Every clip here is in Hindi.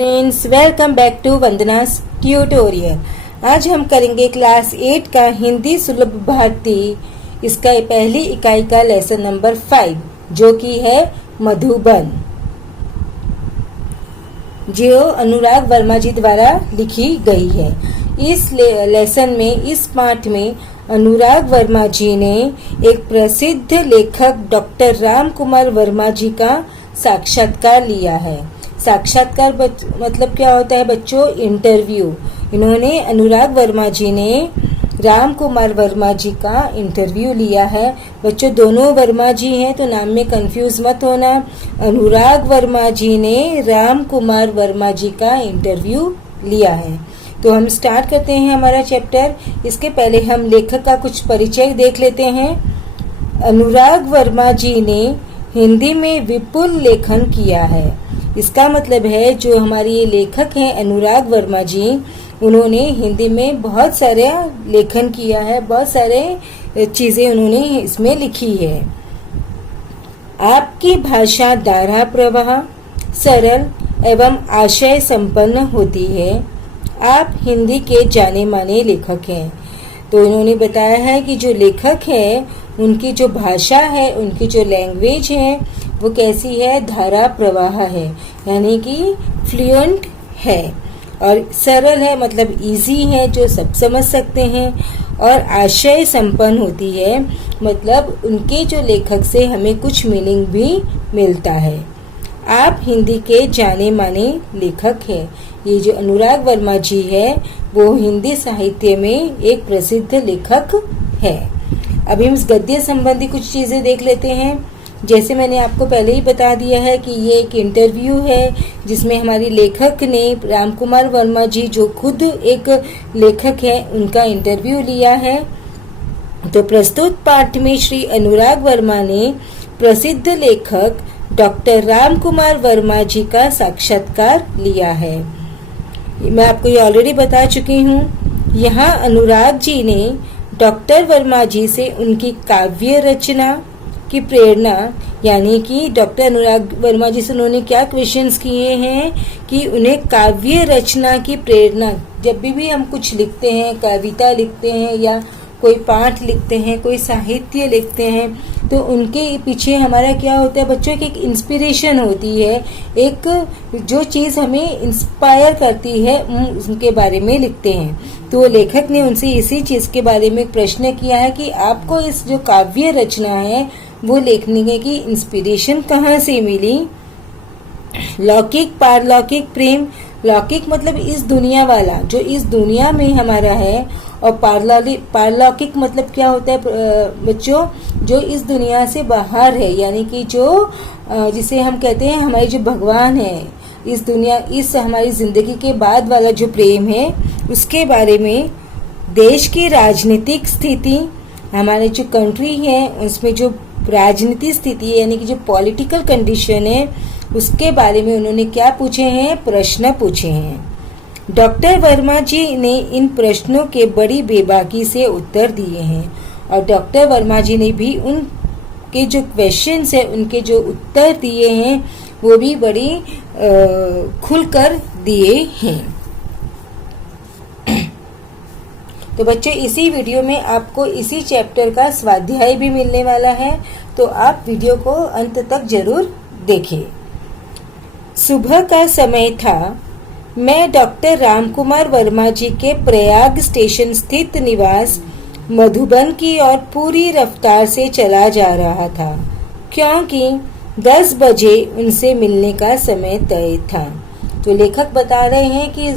Friends, welcome back to Vandana's tutorial. आज हम करेंगे क्लास 8 का हिंदी सुलभ भारती, इसका पहली इकाई का लेसन नंबर 5 जो कि है मधुबन, जो अनुराग वर्मा जी द्वारा लिखी गई है। इस लेसन में, इस पाठ में अनुराग वर्मा जी ने एक प्रसिद्ध लेखक डॉक्टर राम कुमार वर्मा जी का साक्षात्कार लिया है। साक्षात्कार मतलब क्या होता है बच्चों? इंटरव्यू। इन्होंने, अनुराग वर्मा जी ने राम कुमार वर्मा जी का इंटरव्यू लिया है। बच्चों दोनों वर्मा जी हैं तो नाम में कंफ्यूज मत होना। अनुराग वर्मा जी ने राम कुमार वर्मा जी का इंटरव्यू लिया है। तो हम स्टार्ट करते हैं हमारा चैप्टर। इसके पहले हम लेखक का कुछ परिचय देख लेते हैं। अनुराग वर्मा जी ने हिंदी में विपुल लेखन किया है। इसका मतलब है जो हमारे ये लेखक हैं अनुराग वर्मा जी, उन्होंने हिंदी में बहुत सारे लेखन किया है, बहुत सारे चीजें उन्होंने इसमें लिखी है। आपकी भाषा धारा प्रवाह सरल एवं आशय संपन्न होती है। आप हिंदी के जाने माने लेखक हैं। तो इन्होंने बताया है कि जो लेखक है उनकी जो भाषा है, उनकी जो लैंग्वेज है वो कैसी है? धारा प्रवाह है, यानी कि फ्लुएंट है, और सरल है मतलब इजी है, जो सब समझ सकते हैं, और आशय संपन्न होती है मतलब उनके जो लेखक से हमें कुछ मीनिंग भी मिलता है। आप हिंदी के जाने माने लेखक हैं। ये जो अनुराग वर्मा जी है वो हिंदी साहित्य में एक प्रसिद्ध लेखक है। अभी हम इस गद्य संबंधी कुछ चीजें देख लेते हैं। जैसे मैंने आपको पहले ही बता दिया है कि ये एक इंटरव्यू है जिसमें हमारी लेखक ने राम कुमार वर्मा जी, जो खुद एक लेखक है, उनका इंटरव्यू लिया है। तो प्रस्तुत पाठ में श्री अनुराग वर्मा ने प्रसिद्ध लेखक डॉक्टर राम कुमार वर्मा जी का साक्षात्कार लिया है। मैं आपको ये ऑलरेडी बता चुकी हूँ। यहाँ अनुराग जी ने डॉक्टर वर्मा जी से उनकी काव्य रचना की प्रेरणा, यानी कि डॉक्टर अनुराग वर्मा जी से उन्होंने क्या क्वेश्चंस किए हैं कि उन्हें काव्य रचना की प्रेरणा, जब भी हम कुछ लिखते हैं, कविता लिखते हैं या कोई पाठ लिखते हैं, कोई साहित्य लिखते हैं, तो उनके पीछे हमारा क्या होता है बच्चों की एक इंस्पिरेशन होती है, एक जो चीज हमें इंस्पायर करती है उनके बारे में लिखते हैं। तो लेखक ने उनसे इसी चीज के बारे में प्रश्न किया है कि आपको इस जो काव्य रचना है वो लिखने की इंस्पिरेशन कहाँ से मिली। लौकिक पारलौकिक प्रेम, लौकिक मतलब इस दुनिया वाला, जो इस दुनिया में हमारा है, और पारलौकिक मतलब क्या होता है बच्चों? जो इस दुनिया से बाहर है, यानी कि जो जिसे हम कहते हैं हमारे जो भगवान है, इस दुनिया, इस हमारी जिंदगी के बाद वाला जो प्रेम है उसके बारे में। देश की राजनीतिक स्थिति, हमारे जो कंट्री है उसमें जो राजनीतिक स्थिति है, यानी कि जो पॉलिटिकल कंडीशन है, उसके बारे में उन्होंने क्या पूछे हैं? प्रश्न पूछे हैं। डॉक्टर वर्मा जी ने इन प्रश्नों के बड़ी बेबाकी से उत्तर दिए हैं, और डॉक्टर वर्मा जी ने भी उनके जो क्वेश्चंस है, उनके जो उत्तर दिए हैं वो भी बड़ी खुलकर दिए हैं। तो बच्चों इसी वीडियो में आपको इसी चैप्टर का स्वाध्याय भी मिलने वाला है, तो आप वीडियो को अंत तक जरूर देखें। सुबह का समय था। मैं डॉक्टर राम कुमार वर्मा जी के प्रयाग स्टेशन स्थित निवास मधुबन की ओर पूरी रफ्तार से चला जा रहा था, क्योंकि 10 बजे उनसे मिलने का समय तय था। तो लेखक बता रहे हैं कि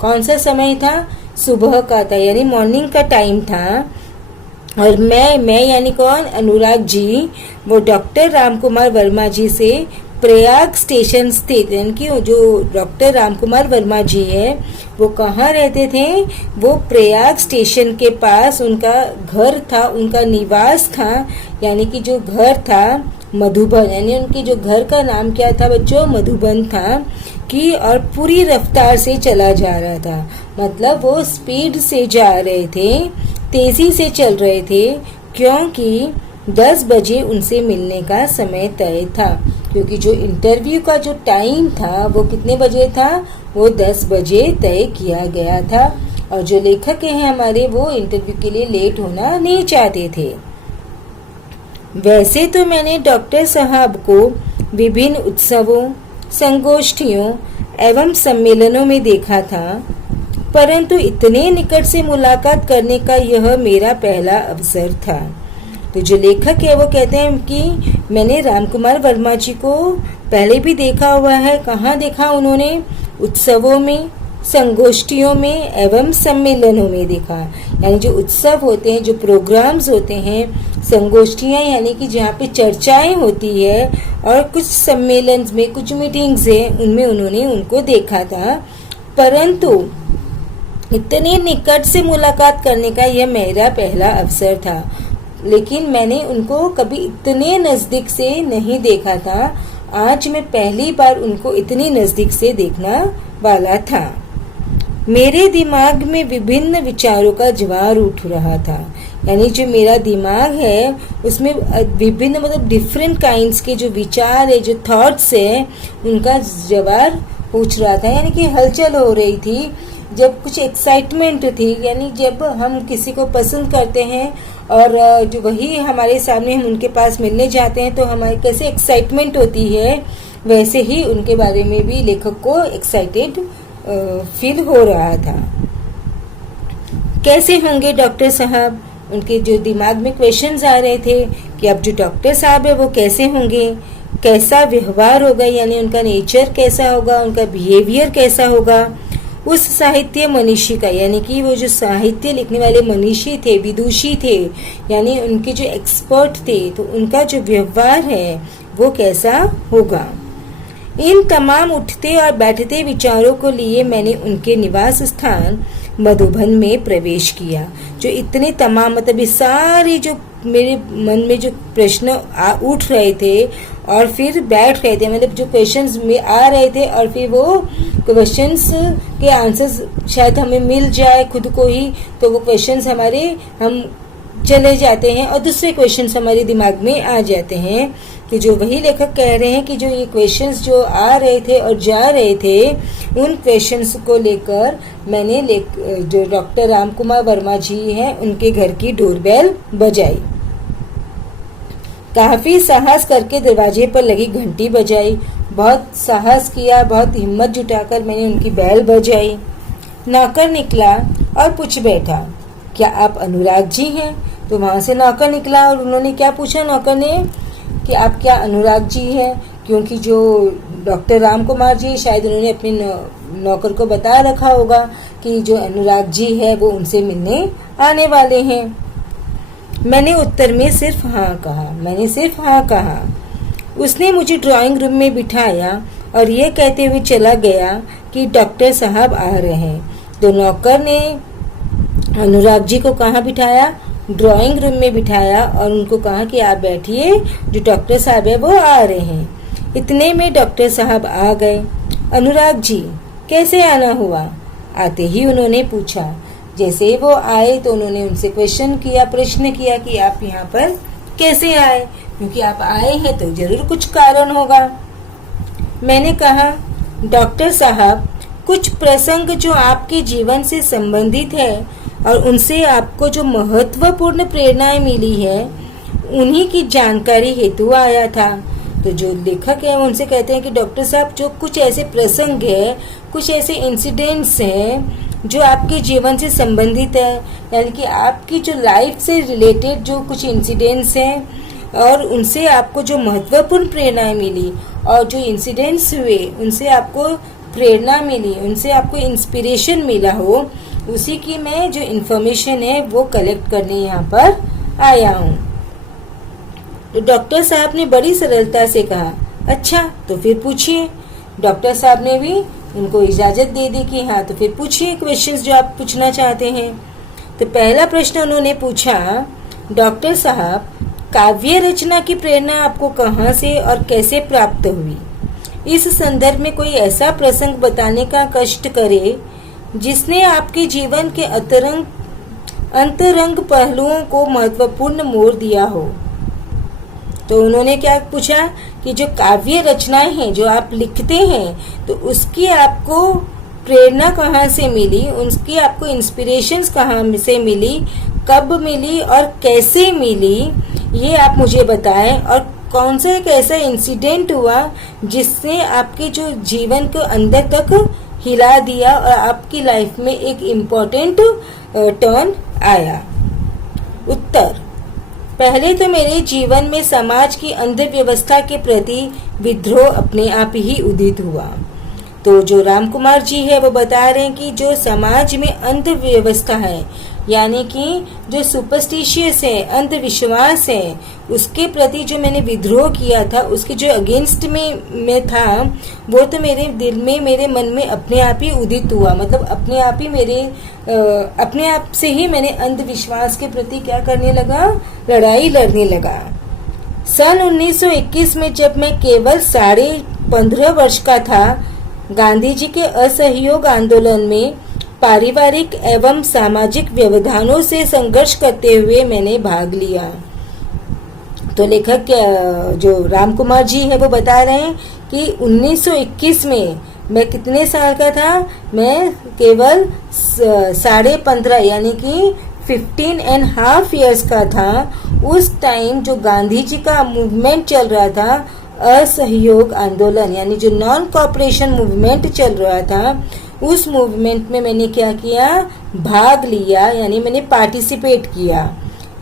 कौन सा समय था? सुबह का था, यानी मॉर्निंग का टाइम था। और मैं यानी कौन? अनुराग जी, वो डॉक्टर राम कुमार वर्मा जी से प्रयाग स्टेशन स्थित, यानी कि जो डॉक्टर राम कुमार वर्मा जी है वो कहाँ रहते थे? वो प्रयाग स्टेशन के पास उनका घर था, उनका निवास था, यानी कि जो घर था मधुबन, यानी उनके जो घर का नाम क्या था बच्चों? मधुबन था। कि और पूरी रफ्तार से चला जा रहा था, मतलब वो स्पीड से जा रहे थे, तेजी से चल रहे थे, क्योंकि 10 बजे उनसे मिलने का समय तय था। क्योंकि जो इंटरव्यू का जो टाइम था वो कितने बजे था, वो 10 बजे तय किया गया था। और जो लेखक हैं हमारे, वो इंटरव्यू के लिए लेट होना नहीं चाहते थे। वैसे तो मैंने डॉक्टर साहब को विभिन्न उत्सवों, संगोष्ठियों एवं सम्मेलनों में देखा था, परंतु इतने निकट से मुलाकात करने का यह मेरा पहला अवसर था। तो जो लेखक है वो कहते हैं कि मैंने रामकुमार वर्मा जी को पहले भी देखा हुआ है। कहाँ देखा उन्होंने? उत्सवों में, संगोष्ठियों में एवं सम्मेलनों में देखा। यानी जो उत्सव होते हैं, जो प्रोग्राम्स होते हैं, संगोष्ठियाँ यानी कि जहाँ पे चर्चाएं होती है, और कुछ सम्मेलन में, कुछ मीटिंग्स हैं, उनमें उन्होंने उनको देखा था। परंतु इतने निकट से मुलाकात करने का यह मेरा पहला अवसर था, लेकिन मैंने उनको कभी इतने नज़दीक से नहीं देखा था। आज मैं पहली बार उनको इतनी नज़दीक से देखना वाला था। मेरे दिमाग में विभिन्न विचारों का ज्वार उठ रहा था। यानी जो मेरा दिमाग है उसमें विभिन्न मतलब डिफरेंट काइंड्स के जो विचार है, जो थॉट्स है, उनका ज्वार उठ रहा था। यानी कि हलचल हो रही थी, जब कुछ एक्साइटमेंट थी। यानी जब हम किसी को पसंद करते हैं और जो वही हमारे सामने, हम उनके पास मिलने जाते हैं तो हमारे कैसे एक्साइटमेंट होती है, वैसे ही उनके बारे में भी लेखक को एक्साइटेड फील हो रहा था। कैसे होंगे डॉक्टर साहब? उनके जो दिमाग में क्वेश्चंस आ रहे थे कि अब जो डॉक्टर साहब है वो कैसे होंगे, कैसा व्यवहार होगा, यानी उनका नेचर कैसा होगा, उनका बिहेवियर कैसा होगा। उस साहित्य मनीषी का, यानी कि वो जो साहित्य लिखने वाले मनीषी थे, विदुषी थे, यानी उनके जो एक्सपर्ट थे, तो उनका जो व्यवहार है वो कैसा होगा। इन तमाम उठते और बैठते विचारों को लिए मैंने उनके निवास स्थान मधुबन में प्रवेश किया। जो इतने तमाम मतलब ये सारे जो मेरे मन में जो प्रश्न उठ रहे थे और फिर बैठ रहे थे, मतलब जो क्वेश्चंस में आ रहे थे और फिर वो क्वेश्चंस के आंसर्स शायद हमें मिल जाए खुद को ही, तो वो क्वेश्चंस हमारे हम चले जाते हैं और दूसरे क्वेश्चंस हमारे दिमाग में आ जाते हैं। कि जो वही लेखक कह रहे हैं कि जो ये क्वेश्चंस जो आ रहे थे और जा रहे थे, उन क्वेश्चंस को लेकर मैंने जो डॉक्टर रामकुमार वर्मा जी हैं उनके घर की डोरबेल बजाई। काफी साहस करके दरवाजे पर लगी घंटी बजाई। बहुत साहस किया, बहुत हिम्मत जुटाकर मैंने उनकी बेल बजाई। नौकर निकला और पूछ बैठा, क्या आप अनुराग जी हैं? तो वहां से नौकर निकला और उन्होंने क्या पूछा, नौकर ने, कि आप क्या अनुराग जी हैं? क्योंकि जो डॉक्टर रामकुमार जी, शायद उन्होंने अपने नौकर को बता रखा होगा कि जो अनुराग जी है वो उनसे मिलने आने वाले हैं। मैंने उत्तर में सिर्फ हाँ कहा। उसने मुझे ड्राइंग रूम में बिठाया और ये कहते हुए चला गया कि डॉक्टर साहब आ रहे हैं। तो नौकर ने अनुराग जी को कहाँ बिठाया? ड्राइंग रूम में बिठाया और उनको कहा कि आप बैठिए, जो डॉक्टर साहब है वो आ रहे हैं। इतने में डॉक्टर साहब आ गए। अनुराग जी, कैसे आना हुआ? आते ही उन्होंने पूछा। जैसे वो आए तो उन्होंने उनसे प्रश्न किया कि आप यहाँ पर कैसे आए, क्योंकि आप आए हैं तो जरूर कुछ कारण होगा। मैंने कहा, डॉक्टर साहब, कुछ प्रसंग जो आपके जीवन से संबंधित है और उनसे आपको जो महत्वपूर्ण प्रेरणाएं मिली है, उन्हीं की जानकारी हेतु आया था। तो जो लेखक है उनसे कहते हैं कि डॉक्टर साहब, जो कुछ ऐसे प्रसंग है, कुछ ऐसे इंसिडेंट्स हैं जो आपके जीवन से संबंधित है, यानी कि आपकी जो लाइफ से रिलेटेड जो कुछ इंसिडेंट्स हैं और उनसे आपको जो महत्वपूर्ण प्रेरणाएं मिली और जो इंसिडेंट्स हुए उनसे आपको प्रेरणा मिली, उनसे आपको इंस्पिरेशन मिला हो, उसी की मैं जो इन्फॉर्मेशन है वो कलेक्ट करने यहाँ पर आया हूँ। तो डॉक्टर साहब ने बड़ी सरलता से कहा, अच्छा तो फिर पूछिए। डॉक्टर साहब ने भी उनको इजाजत दे दी कि हाँ तो फिर पूछिए क्वेश्चंस जो आप पूछना चाहते हैं। तो पहला प्रश्न उन्होंने पूछा, डॉक्टर साहब, काव्य रचना की प्रेरणा आपको कहाँ से और कैसे प्राप्त हुई? इस संदर्भ में कोई ऐसा प्रसंग बताने का कष्ट करे जिसने आपके जीवन के अंतरंग पहलुओं को महत्वपूर्ण मोड़ दिया हो। तो उन्होंने क्या पूछा कि जो काव्य रचनाएं हैं जो आप लिखते हैं तो उसकी आपको प्रेरणा कहाँ से मिली, उसकी आपको इंस्पिरेशंस कहाँ से मिली, कब मिली और कैसे मिली, ये आप मुझे बताएं। और कौन सा एक ऐसा इंसिडेंट हुआ जिसने आपके जो जीवन को अंदर तक हिला दिया और आपकी लाइफ में एक इम्पोर्टेंट टर्न आया। उत्तर, पहले तो मेरे जीवन में समाज की अंधव्यवस्था के प्रति विद्रोह अपने आप ही उदित हुआ। तो जो राम कुमार जी है वो बता रहे हैं कि जो समाज में अंधव्यवस्था है, यानी कि जो सुपरस्टिशियस है, अंधविश्वास है, उसके प्रति जो मैंने विद्रोह किया था, उसके जो अगेंस्ट में मैं था, वो तो मेरे दिल में, मेरे मन में अपने आप ही उदित हुआ। मतलब अपने आप ही अपने आप से ही मैंने अंधविश्वास के प्रति क्या करने लगा, लड़ाई लड़ने लगा। सन 1921 में जब मैं केवल 15.5 वर्ष का था, गांधी जी के असहयोग आंदोलन में पारिवारिक एवं सामाजिक व्यवधानों से संघर्ष करते हुए मैंने भाग लिया। तो लेखक जो राम कुमार जी है वो बता रहे हैं कि 1921 में मैं कितने साल का था, मैं केवल 15.5 यानी कि 15.5 इयर्स का था। उस टाइम जो गांधी जी का मूवमेंट चल रहा था, असहयोग आंदोलन यानी जो नॉन कॉपरेशन मूवमेंट चल रहा था, उस मूवमेंट में मैंने क्या किया, भाग लिया, यानी मैंने पार्टिसिपेट किया।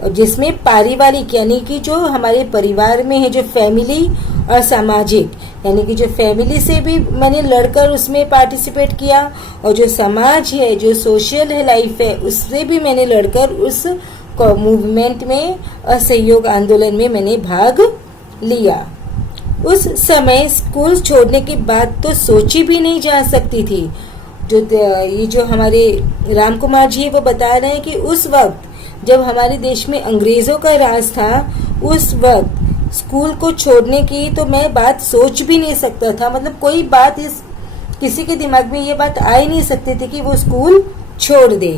और जिसमें पारिवारिक यानी कि जो हमारे परिवार में है, जो फैमिली और सामाजिक यानी कि जो फैमिली से भी मैंने लड़कर उसमें पार्टिसिपेट किया, और जो समाज है, जो सोशल है लाइफ है, उससे भी मैंने लड़कर उस मूवमेंट में, असहयोग आंदोलन में मैंने भाग लिया। उस समय स्कूल छोड़ने की बात तो सोची भी नहीं जा सकती थी। ये जो हमारे राम कुमार जी वो बता रहे हैं कि उस वक्त जब हमारे देश में अंग्रेजों का राज था, उस वक्त स्कूल को छोड़ने की तो मैं बात सोच भी नहीं सकता था। मतलब कोई बात किसी के दिमाग में ये बात आ ही नहीं सकती थी कि वो स्कूल छोड़ दे।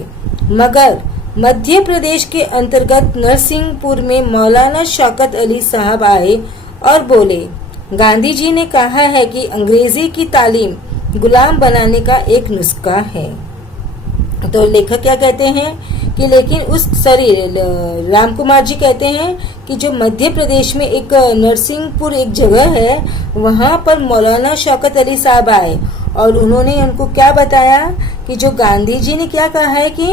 मगर मध्य प्रदेश के अंतर्गत नरसिंहपुर में मौलाना शौकत अली साहब आए और बोले, गांधी जी ने कहा है कि अंग्रेजी की तालीम गुलाम बनाने का एक नुस्खा है। तो लेखक क्या कहते हैं कि लेकिन राम कुमार जी कहते हैं कि जो मध्य प्रदेश में एक नरसिंहपुर एक जगह है, वहां पर मौलाना शौकत अली साहब आए और उन्होंने उनको क्या बताया कि जो गांधी जी ने क्या कहा है कि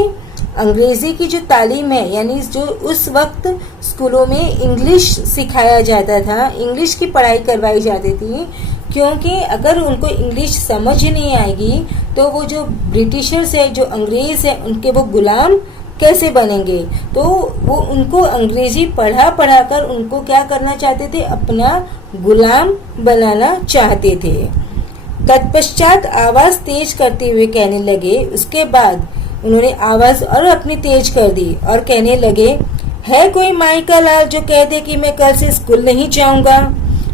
अंग्रेजी की जो तालीम है, यानी जो उस वक्त स्कूलों में इंग्लिश सिखाया जाता था, इंग्लिश की पढ़ाई करवाई जाती थी, क्योंकि अगर उनको इंग्लिश समझ नहीं आएगी तो वो जो ब्रिटिशर्स है, जो अंग्रेज है, उनके वो गुलाम कैसे बनेंगे। तो वो उनको अंग्रेजी पढ़ा कर उनको क्या करना चाहते थे, अपना गुलाम बनाना चाहते थे। तत्पश्चात आवाज तेज करते हुए कहने लगे, उसके बाद उन्होंने आवाज और अपनी तेज कर दी और कहने लगे, है कोई माई का लाल जो कह दे कि मैं कल से स्कूल नहीं जाऊंगा।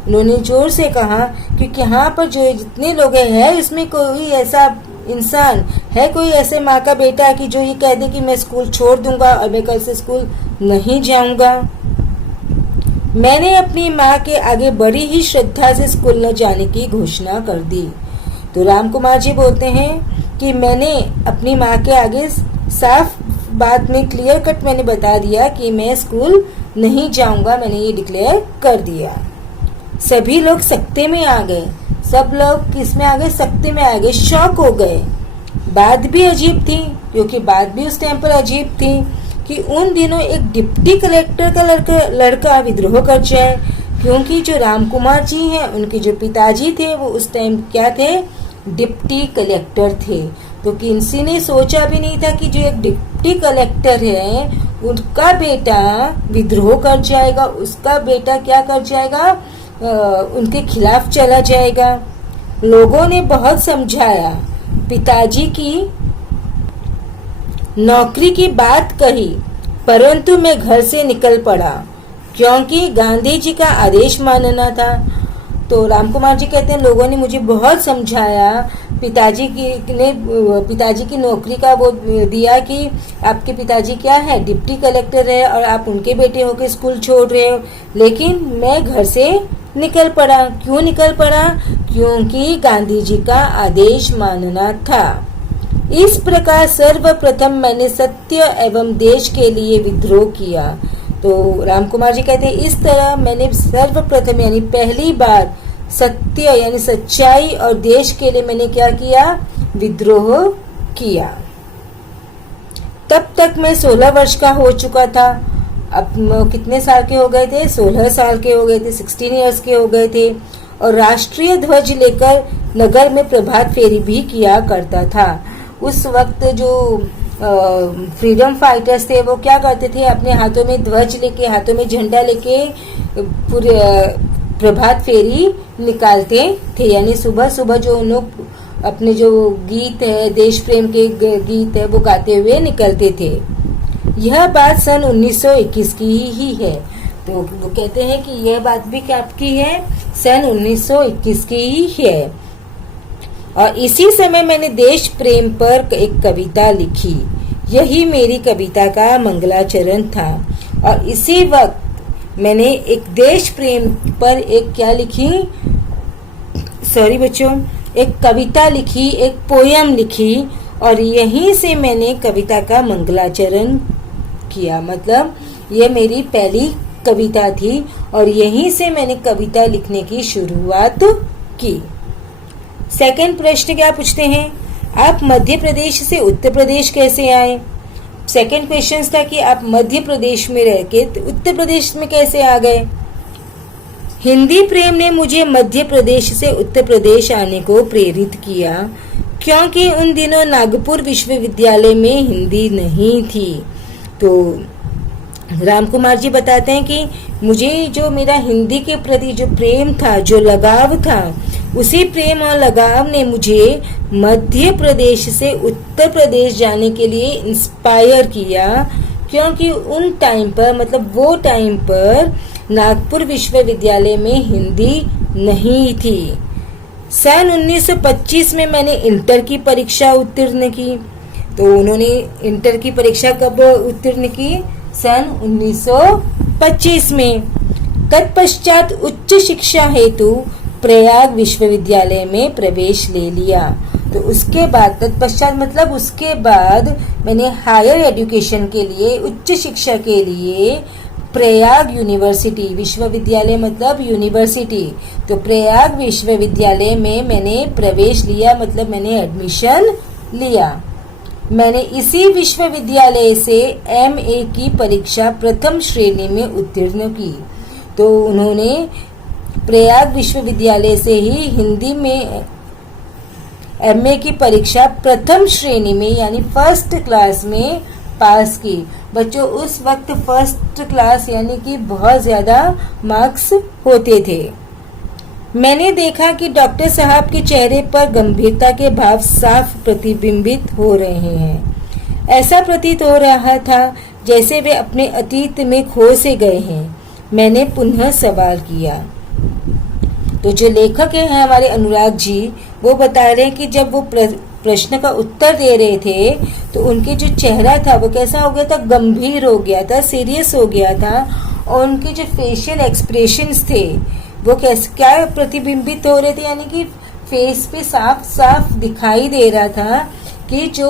उन्होंने जोर से कहा क्योंकि यहाँ पर जो जितने लोग हैं, इसमें कोई ऐसा इंसान है, कोई ऐसे माँ का बेटा कि जो ये कह दे कि मैं स्कूल छोड़ दूंगा और मैं कल से स्कूल नहीं जाऊंगा। मैंने अपनी माँ के आगे बड़ी ही श्रद्धा से स्कूल न जाने की घोषणा कर दी। तो राम कुमार जी बोलते हैं कि मैंने अपनी माँ के आगे साफ बात में क्लियर कट मैंने बता दिया कि मैं स्कूल नहीं जाऊंगा, मैंने ये डिक्लेयर कर दिया। सभी लोग सकते में आ गए, सब लोग किस में आ गए, सकते में आ गए, शॉक हो गए। बात भी अजीब थी, क्योंकि बात भी उस टाइम पर अजीब थी कि उन दिनों एक डिप्टी कलेक्टर का लड़का विद्रोह कर जाए, क्योंकि जो राम कुमार जी हैं, उनके जो पिताजी थे वो उस टाइम क्या थे, डिप्टी कलेक्टर थे। तो किसी ने सोचा भी नहीं था कि जो एक डिप्टी कलेक्टर है, उनका बेटा विद्रोह कर जाएगा, उसका बेटा क्या कर जाएगा, उनके खिलाफ चला जाएगा। लोगों ने बहुत समझाया, पिताजी की नौकरी की बात कही, परंतु मैं घर से निकल पड़ा क्योंकि गांधी जी का आदेश मानना था। तो राम कुमार जी कहते हैं लोगों ने मुझे बहुत समझाया, पिताजी की नौकरी का वो दिया कि आपके पिताजी क्या है, डिप्टी कलेक्टर है और आप उनके बेटे होकर स्कूल छोड़ रहे हो, लेकिन मैं घर से निकल पड़ा। क्यों निकल पड़ा? क्योंकि गांधी जी का आदेश मानना था। इस प्रकार सर्वप्रथम मैंने सत्य एवं देश के लिए विद्रोह किया। तो राम कुमार जी कहते हैं इस तरह मैंने सर्वप्रथम यानी पहली बार सत्य यानी सच्चाई और देश के लिए मैंने क्या किया? विद्रोह किया। तब तक मैं 16 वर्ष का हो चुका था। अब कितने साल के हो गए थे? 16 साल के हो गए थे, 16 इयर्स के हो गए थे। और राष्ट्रीय ध्वज लेकर नगर में प्रभात फेरी भी किया करता था। उस वक्त जो फ्रीडम फाइटर्स थे वो क्या करते थे? अपने हाथों में ध्वज लेके, हाथों में झंडा लेके पूरे प्रभात फेरी निकालते थे। यानी सुबह सुबह जो उन लोग अपने जो गीत है, देश प्रेम के गीत है, वो गाते हुए निकलते थे। यह बात सन 1921 की ही है। तो वो कहते हैं कि यह बात भी क्या आपकी है? सन 1921 की ही है। और इसी समय मैंने देश प्रेम पर एक कविता लिखी। यही मेरी कविता का मंगलाचरण था। और इसी वक्त मैंने एक देश प्रेम पर एक क्या लिखी? सॉरी बच्चों, एक कविता लिखी, एक पोयम लिखी। और यहीं से मैंने कविता का मंगलाचरण किया। मतलब ये मेरी पहली कविता थी और यहीं से मैंने कविता लिखने की शुरुआत की। सेकंड प्रश्न क्या पूछते हैं? आप मध्य प्रदेश से उत्तर प्रदेश कैसे आए? सेकंड क्वेश्चन था कि आप मध्य प्रदेश में रह के उत्तर प्रदेश में कैसे आ गए? हिंदी प्रेम ने मुझे मध्य प्रदेश से उत्तर प्रदेश आने को प्रेरित किया, क्योंकि उन दिनों नागपुर विश्वविद्यालय में हिंदी नहीं थी। तो राम कुमार जी बताते हैं कि मुझे जो मेरा हिंदी के प्रति जो प्रेम था, जो लगाव था, उसी प्रेम और लगाव ने मुझे मध्य प्रदेश से उत्तर प्रदेश जाने के लिए इंस्पायर किया, क्योंकि उन टाइम पर मतलब वो टाइम पर नागपुर विश्वविद्यालय में हिंदी नहीं थी। सन 1925 में मैंने इंटर की परीक्षा उत्तीर्ण की। तो उन्होंने इंटर की परीक्षा कब उत्तीर्ण की? सन 1925 में। तत्पश्चात उच्च शिक्षा हेतु प्रयाग विश्वविद्यालय में प्रवेश ले लिया। तो उसके बाद तत्पश्चात मतलब उसके बाद मैंने हायर एजुकेशन के लिए, उच्च शिक्षा के लिए प्रयाग यूनिवर्सिटी, विश्वविद्यालय मतलब यूनिवर्सिटी, तो प्रयाग विश्वविद्यालय में मैंने प्रवेश लिया, मतलब मैंने एडमिशन लिया। मैंने इसी विश्वविद्यालय से MA की परीक्षा प्रथम श्रेणी में उत्तीर्ण की। तो उन्होंने प्रयाग विश्वविद्यालय से ही हिंदी में MA की परीक्षा प्रथम श्रेणी में यानी फर्स्ट क्लास में पास की। बच्चों उस वक्त फर्स्ट क्लास यानी कि बहुत ज्यादा मार्क्स होते थे। मैंने देखा कि डॉक्टर साहब के चेहरे पर गंभीरता के भाव साफ प्रतिबिंबित हो रहे हैं। ऐसा प्रतीत हो रहा था जैसे वे अपने अतीत में खो से गए हैं। मैंने पुनः सवाल किया। तो जो लेखक है हमारे अनुराग जी, वो बता रहे हैं कि जब वो प्रश्न का उत्तर दे रहे थे तो उनके जो चेहरा था वो कैसा हो गया था? गंभीर हो गया था, सीरियस हो गया था। और उनके जो फेशियल एक्सप्रेशंस थे वो कैसे क्या प्रतिबिंबित हो रहे थे, यानी कि फेस पे साफ साफ दिखाई दे रहा था कि जो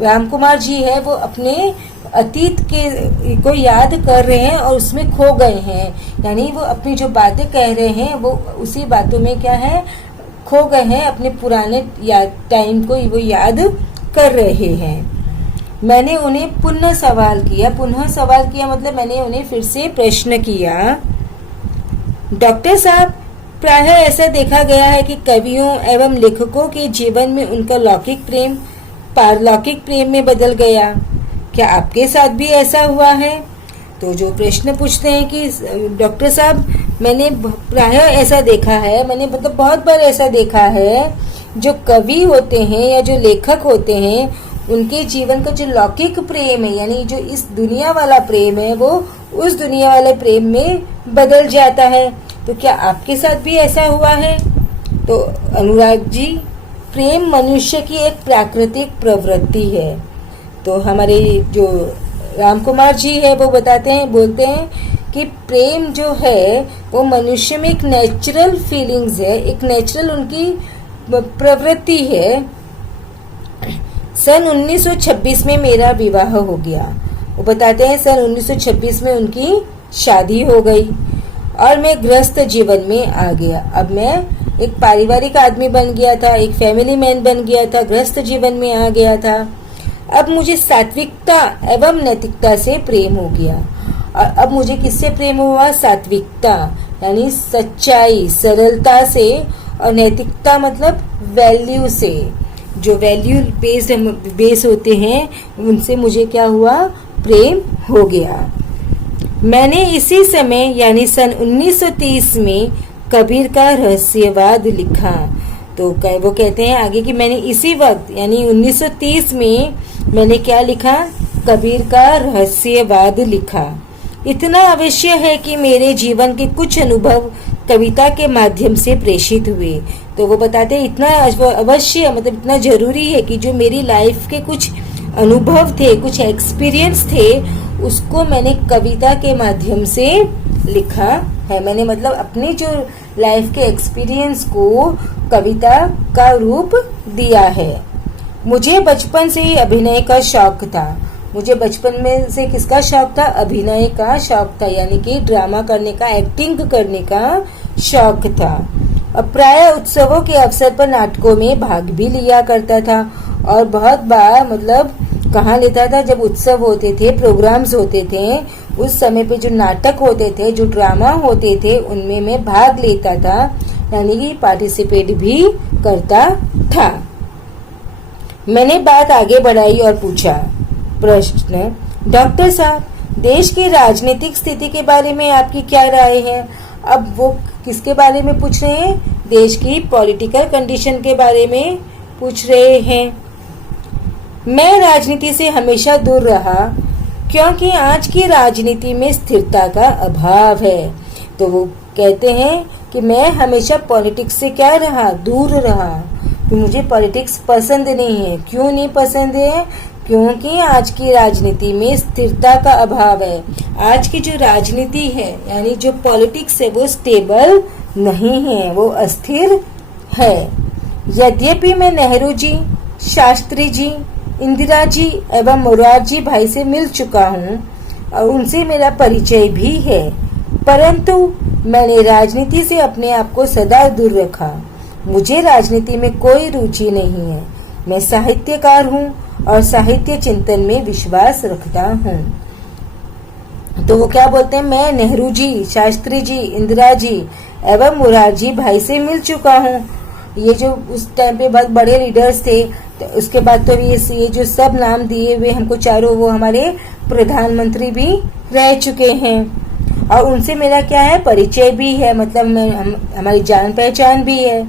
राम कुमार जी है वो अपने अतीत के को याद कर रहे हैं और उसमें खो गए हैं। यानी वो अपनी जो बातें कह रहे हैं वो उसी बातों में क्या है, खो गए हैं, अपने पुराने टाइम को वो याद कर रहे हैं। मैंने उन्हें पुनः सवाल किया मतलब मैंने उन्हें फिर से प्रश्न किया। डॉक्टर साहब, प्रायः ऐसा देखा गया है कि कवियों एवं लेखकों के जीवन में उनका लौकिक प्रेम पारलौकिक प्रेम में बदल गया। क्या आपके साथ भी ऐसा हुआ है? तो जो प्रश्न पूछते हैं कि डॉक्टर साहब, मैंने प्रायः ऐसा देखा है, मैंने मतलब बहुत बार ऐसा देखा है, जो कवि होते हैं या जो लेखक होते हैं उनके जीवन का जो लौकिक प्रेम है यानी जो इस दुनिया वाला प्रेम है वो उस दुनिया वाले प्रेम में बदल जाता है। तो क्या आपके साथ भी ऐसा हुआ है? तो अनुराग जी, प्रेम मनुष्य की एक प्राकृतिक प्रवृत्ति है। तो हमारे जो राम कुमार जी है वो बोलते हैं कि प्रेम जो है वो मनुष्य में एक नेचुरल फीलिंग्स है, एक नेचुरल उनकी प्रवृत्ति है। सन 1926 में मेरा विवाह हो गया। वो बताते हैं सन 1926 में उनकी शादी हो गई और मैं गृहस्थ जीवन में आ गया। अब मैं एक पारिवारिक आदमी बन गया था, एक फैमिली मैन बन गया था, गृहस्थ जीवन में आ गया था। अब मुझे सात्विकता एवं नैतिकता से प्रेम हो गया। और अब मुझे किससे प्रेम हुआ? सात्विकता यानी सच्चाई, सरलता से, और नैतिकता मतलब वैल्यू से, जो वैल्यू बेस होते हैं उनसे मुझे क्या हुआ? प्रेम हो गया। मैंने इसी समय यानी सन 1930 में कबीर का रहस्यवाद लिखा। तो वो कहते हैं आगे कि मैंने इसी वक्त यानी 1930 में मैंने क्या लिखा? कबीर का रहस्यवाद लिखा। इतना अवश्य है कि मेरे जीवन के कुछ अनुभव कविता के माध्यम से प्रेषित हुए। तो वो बताते हैं इतना अवश्य मतलब इतना जरूरी है कि जो मेरी लाइफ के कुछ अनुभव थे, कुछ एक्सपीरियंस थे, उसको मैंने कविता के माध्यम से लिखा है। मैंने मतलब अपनी जो लाइफ के एक्सपीरियंस को कविता का रूप दिया है। मुझे बचपन से ही अभिनय का शौक था। मुझे बचपन में से किसका शौक था? अभिनय का शौक था, यानी कि ड्रामा करने का, एक्टिंग करने का शौक था। अब प्राय उत्सवों के अवसर पर नाटकों में भाग भी लिया करता था और बहुत बार मतलब कहाँ लेता था? जब उत्सव होते थे, प्रोग्राम्स होते थे, उस समय पे जो नाटक होते थे, जो ड्रामा होते थे, उनमें मैं भाग लेता था, यानी कि पार्टिसिपेट भी करता था। मैंने बात आगे बढ़ाई और पूछा प्रश्न, डॉक्टर साहब, देश की राजनीतिक स्थिति के बारे में आपकी क्या राय है? अब वो किसके बारे में पूछ रहे हैं? देश की पॉलिटिकल कंडीशन के बारे में पूछ रहे हैं। मैं राजनीति से हमेशा दूर रहा क्योंकि आज की राजनीति में स्थिरता का अभाव है। तो वो कहते हैं कि मैं हमेशा पॉलिटिक्स से क्या रहा? दूर रहा। तो मुझे पॉलिटिक्स पसंद नहीं है। क्यों नहीं पसंद है? क्योंकि आज की राजनीति में स्थिरता का अभाव है। आज की जो राजनीति है यानी जो पॉलिटिक्स है वो स्टेबल नहीं है, वो अस्थिर है। यद्यपि मैं नेहरू जी, शास्त्री जी, इंदिरा जी एवं मोरारजी भाई से मिल चुका हूँ और उनसे मेरा परिचय भी है, परंतु मैंने राजनीति से अपने आप को सदा दूर रखा। मुझे राजनीति में कोई रुचि नहीं है। मैं साहित्यकार हूँ और साहित्य चिंतन में विश्वास रखता हूँ। तो वो क्या बोलते हैं? मैं नेहरू जी, शास्त्री जी, इंदिरा जी एवं मोरारजी भाई से मिल चुका हूँ। ये जो उस टाइम पे बहुत बड़े लीडर्स थे, तो उसके बाद तो ये जो सब नाम दिए हुए हमको चारों, वो हमारे प्रधानमंत्री भी रह चुके हैं और उनसे मेरा क्या है? परिचय भी है, मतलब हमारी जान पहचान भी है।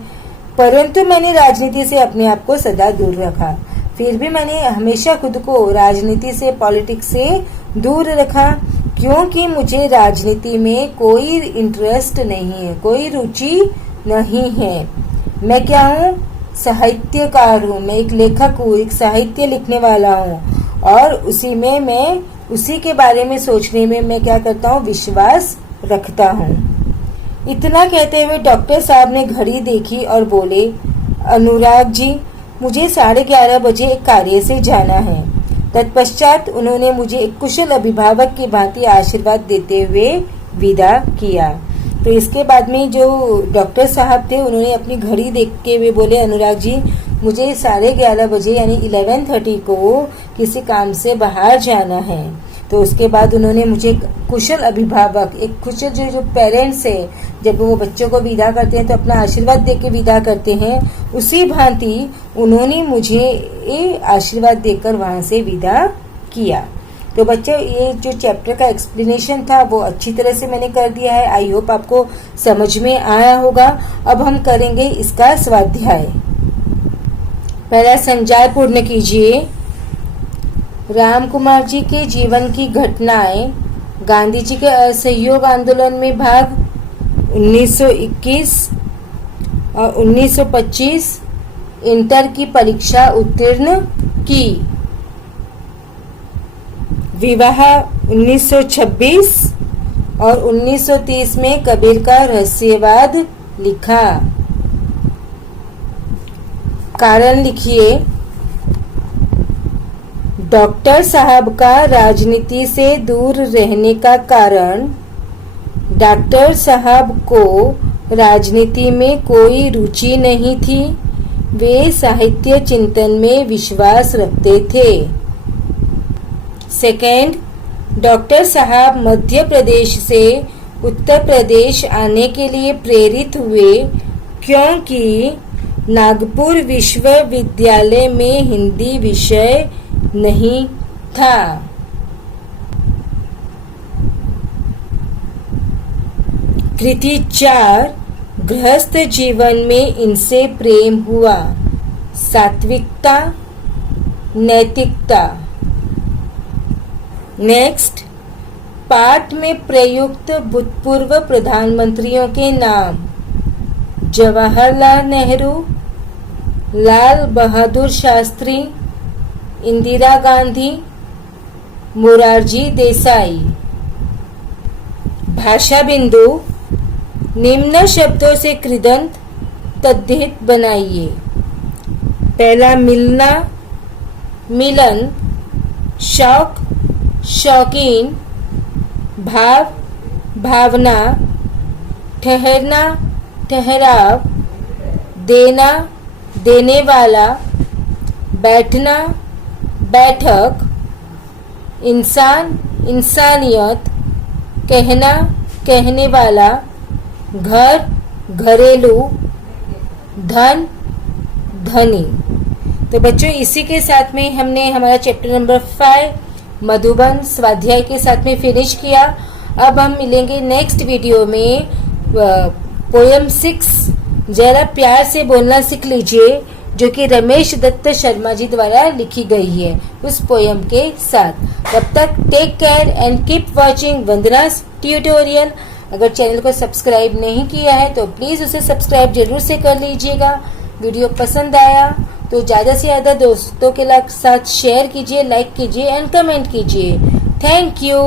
परंतु मैंने राजनीति से अपने आप को सदा दूर रखा। फिर भी मैंने हमेशा खुद को राजनीति से, पॉलिटिक्स से दूर रखा क्योंकि मुझे राजनीति में कोई इंटरेस्ट नहीं है, कोई रुचि नहीं है। मैं क्या हूँ? साहित्यकार हूँ। मैं एक लेखक हूँ, एक साहित्य लिखने वाला हूँ और उसी में मैं उसी के बारे में सोचने में मैं क्या करता हूँ? विश्वास रखता हूँ। इतना कहते हुए डॉक्टर साहब ने घड़ी देखी और बोले, अनुराग जी, मुझे 11:30 बजे एक कार्य से जाना है। तत्पश्चात उन्होंने मुझे एक कुशल अभिभावक की भांति आशीर्वाद देते हुए विदा किया। तो इसके बाद में जो डॉक्टर साहब थे उन्होंने अपनी घड़ी देखते हुए बोले, अनुराग जी, मुझे 11:30 बजे यानी 11:30 को किसी काम से बाहर जाना है। तो उसके बाद उन्होंने मुझे कुशल अभिभावक, एक कुशल जो पेरेंट्स है, जब वो बच्चों को विदा करते हैं तो अपना आशीर्वाद दे के विदा करते हैं, उसी भांति उन्होंने मुझे आशीर्वाद देकर वहां से विदा किया। तो बच्चों, ये जो चैप्टर का एक्सप्लेनेशन था वो अच्छी तरह से मैंने कर दिया है। आई होप आपको समझ में आया होगा। अब हम करेंगे इसका स्वाध्याय। पहला संजय पूर्ण कीजिए। राम कुमार जी के जीवन की घटनाएं, गांधी जी के असहयोग आंदोलन में भाग, 1921 और 1925 इंटर की परीक्षा उत्तीर्ण की। विवाह 1926 और 1930 में कबीर का रहस्यवाद लिखा। कारण लिखिए। डॉक्टर साहब का राजनीति से दूर रहने का कारण, डॉक्टर साहब को राजनीति में कोई रुचि नहीं थी। वे साहित्य चिंतन में विश्वास रखते थे। सेकंड, डॉक्टर साहब मध्य प्रदेश से उत्तर प्रदेश आने के लिए प्रेरित हुए क्योंकि नागपुर विश्वविद्यालय में हिंदी विषय नहीं था। कृति 4, गृहस्थ जीवन में इनसे प्रेम हुआ। सात्विकता, नैतिकता। नेक्स्ट, पाठ में प्रयुक्त भूतपूर्व प्रधानमंत्रियों के नाम: जवाहरलाल नेहरू, लाल बहादुर शास्त्री, इंदिरा गांधी, मोरारजी देसाई। भाषा बिंदु: निम्न शब्दों से कृदंत तद्धित बनाइए। पहला, मिलना, मिलन, शौक, शौकीन, भाव, भावना, ठहरना, ठहराव, देना, देने वाला, बैठना, बैठक, इंसान, इंसानियत, कहना, कहने वाला, घर, घरेलू, धन, धनी। तो बच्चों, इसी के साथ में हमने हमारा चैप्टर नंबर 5 मधुबन स्वाध्याय के साथ में फिनिश किया। अब हम मिलेंगे नेक्स्ट वीडियो में पोयम 6 जरा प्यार से बोलना सीख लीजिए, जो कि रमेश दत्त शर्मा जी द्वारा लिखी गई है, उस पोयम के साथ। तब तक take care and keep watching Vandana's tutorial. अगर चैनल को सब्सक्राइब नहीं किया है तो प्लीज उसे सब्सक्राइब जरूर से कर लीजिएगा। वीडियो पसंद आया तो ज्यादा से ज्यादा दोस्तों के साथ शेयर कीजिए, लाइक कीजिए एंड कमेंट कीजिए। Thank you.